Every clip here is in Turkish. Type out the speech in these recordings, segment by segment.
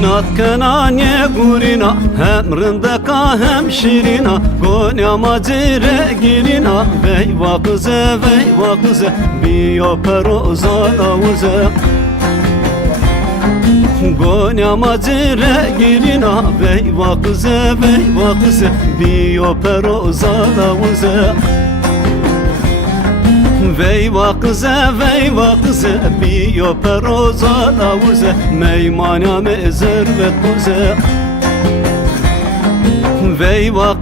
Inat kenanye gurina hem rındaka hem şirina Gonya macire girina Veyva kıze biyo pero zalavuze Gonya macire girina Veyva kıze biyo pero zalavuze Veyva kıze biyo pero zalavuze Meymanya mezervet kuze Veyva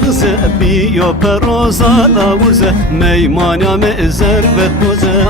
kıze biyo pero zalavuze Meymanya mezervet kuze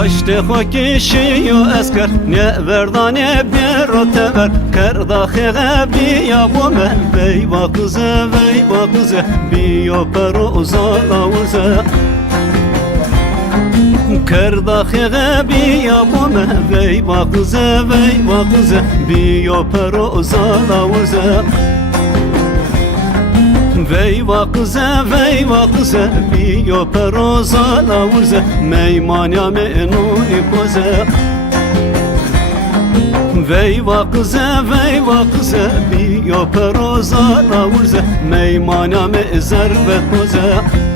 Vaşte xokişiyo esker ne verdane biro tever Kerda xeğe biya bome Veyva kıze biyo pero zalavuze Kerda xeğe biya bome Veyva kıze biyo pero zalavuze Veyva kıze biyo pero zalavuze Meymanya menuni koze Veyva kıze biyo pero zalavuze Meymanya mezervet koze